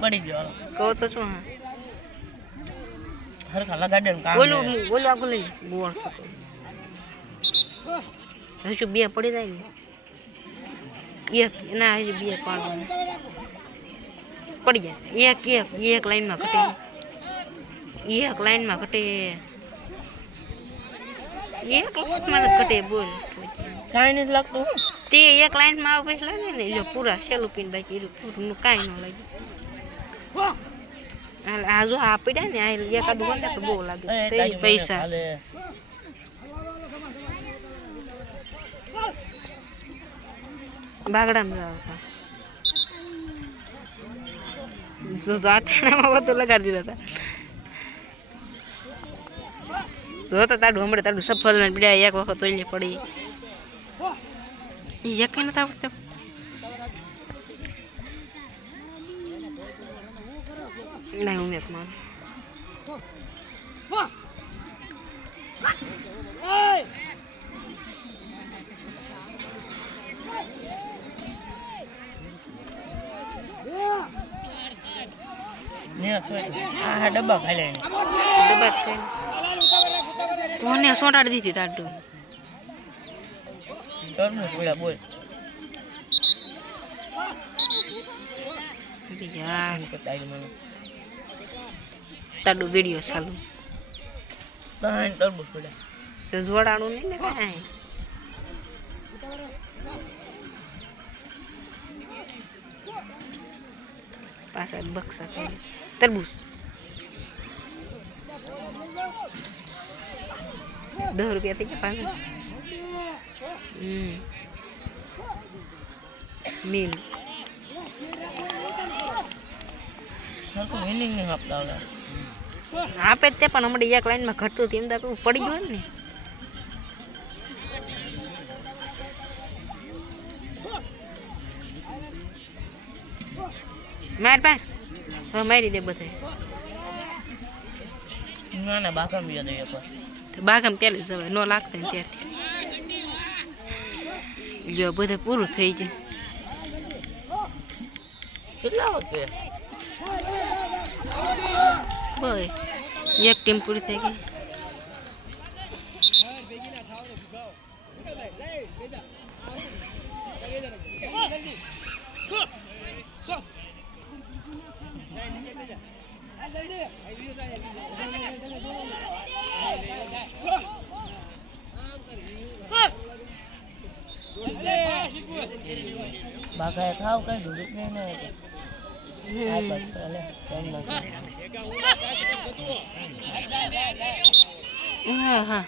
પડી ગયો. કહો તો શું હરખા લગાડે કામ બોલું બોલું આગળ લઈ બોલ શકો. હજુ બે પડી જાય ને? એક ના હજુ બે પાડવાનું. પડી જાય. એક એક એક લાઈનમાં ઘટે. એક લાઈનમાં ઘટે. એક વખત મને ઘટે બોલ. કાંઈ નથી લાગતું તે એક લાઈનમાં આવું પછી લાગે ને જો પૂરા સેલું પીને બાકી એનું પૂરું કાંઈ ન લાગે આ જો આ પડ્યા ને આ એકાદું બંધ તો બહુ લાગે. પૈસા. બાગડામાં જાવ તો આટાણામાં બધું લગાડી દીધા હતા. જો તો તાડું હમણાં તાડું સફર ને પીડ્યા એક વખત ઓલી પડી. એક નથી આવડતું નહીં હું એક હા ડબ્બા ખાઈ લે ડબ્બા. કોને સોટાડી દીધી તાડું પીળા બોલ. કે તારી વીડિયો ચાલુ. ત્રણ તરબૂચ પીળા તો જોડાણું નહીં ને કાંઈ? પાછા બક્ષા કરે. તરબૂચ. દસ રૂપિયા થઈ ગયા પાછા. હમ મિલ હરખું વિનિંગ નહીં આપતા દાવ આપે જ તે પણ હમણાં એક લાઈનમાં ઘટતું તેમ તો પડી ગયું ને માર પાર હવે મારી દે બધા ના ના બાકા બીજા દઈએ તો બાગામ પેલી જવાય નો લાગતા ને ત્યારથી જો બધે પૂરું થઈ ગયું. કેટલા વખતે એક ટીમ પૂરી થઈ ગઈ. બાકા ખાવ કઈ ઢૂંઢું નહીં ને હા હા.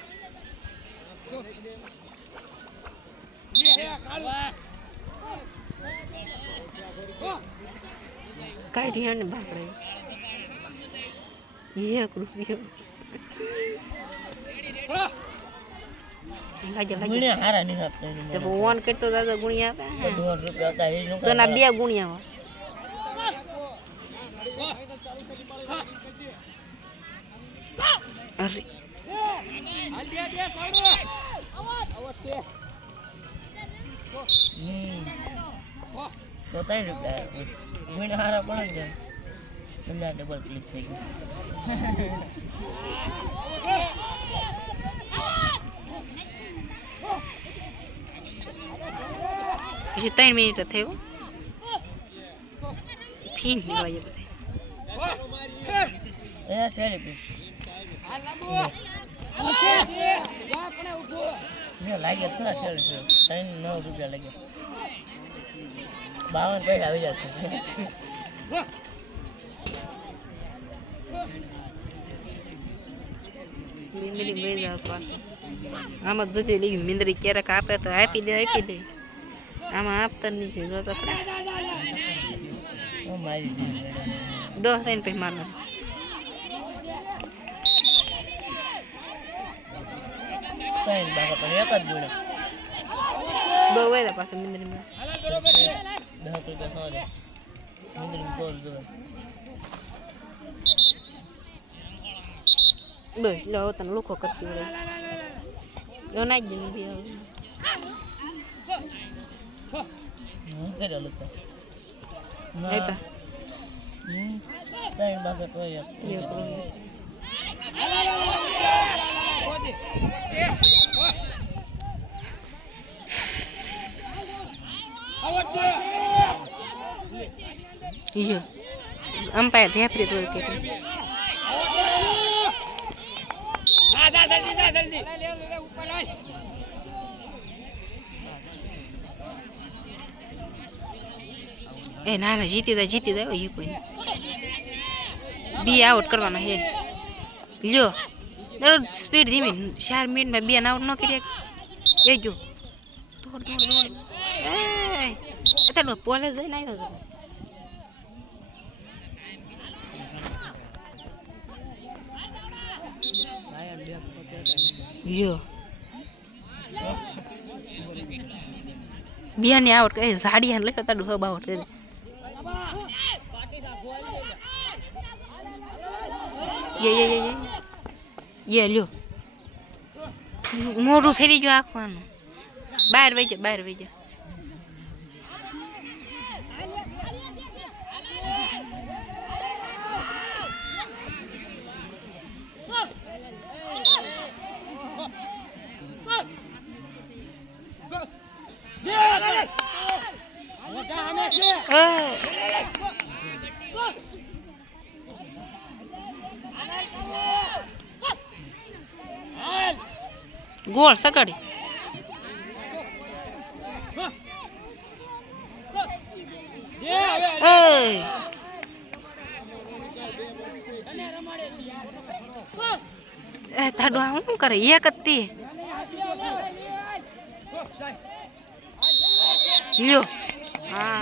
હે ને બાપડે. એક ગુણ્યા હારા નહીં આપતા એની તો. ઓન કરતો દાદા ગુણિયા આપે. દોઢ રૂપિયા હતા એનું તો ના બે ગુણિયા હોય. અરે. હમ. તો ત્રણ રૂપિયા ગુણ્યા હારા પડે છે? ડબલ ક્લિક થઈ ગયું. પછી ત્રણ મિનિટ થયું ફીન નીકળાય બધે એ છે રૂપિયા જો લાગે થોડા છે રૂપિયા ત્રણ નવ રૂપિયા લાગે બાવન પૈસા આવી જશે મીંદડી લઈ જાવ પાછું આમાં જ બધી લીધી મીંદડી ક્યારેક આપે તો આપી દે આપી દે આમાં આપતા છે જો તો દસ થઈને પછી જ જોડે. બહુ હોય પાછું મીંદડીમાં દસ રૂપિયા ખાવા દે. મંદિર બોલ દો બસ લો હવે તને લુખો કરતી વળે એવો નાખી દે નથી હવે. હું કર્યો લખો ત્રણ બાકી તો એક એક રૂપિયો. યો અમ્પાયર રેફરી તો કે છે. એ, ના ના, જીતી જાય જીતી જાય એ કોઈ બી આઉટ કરવાના હે લ્યો, દરરોજ સ્પીડ ધીમી, ચાર મિનિટમાં બે આઉટ ન કરી એ જો, દોડ દોડ દોડ. એ, અત્યારે પોલે જઈને આવ્યો લ્યો. બિયાની આવડ કઈ ઝાડી લઈ તાડું હબ યે યે યે યે લ્યો મોઢું ફેરી જો આખવાનું બહાર વઈ જા બહાર વઈ જા એ. ગોળ સકડી એ એ. તાડો આ શું કરે? એક જ તે. લ્યો. હા.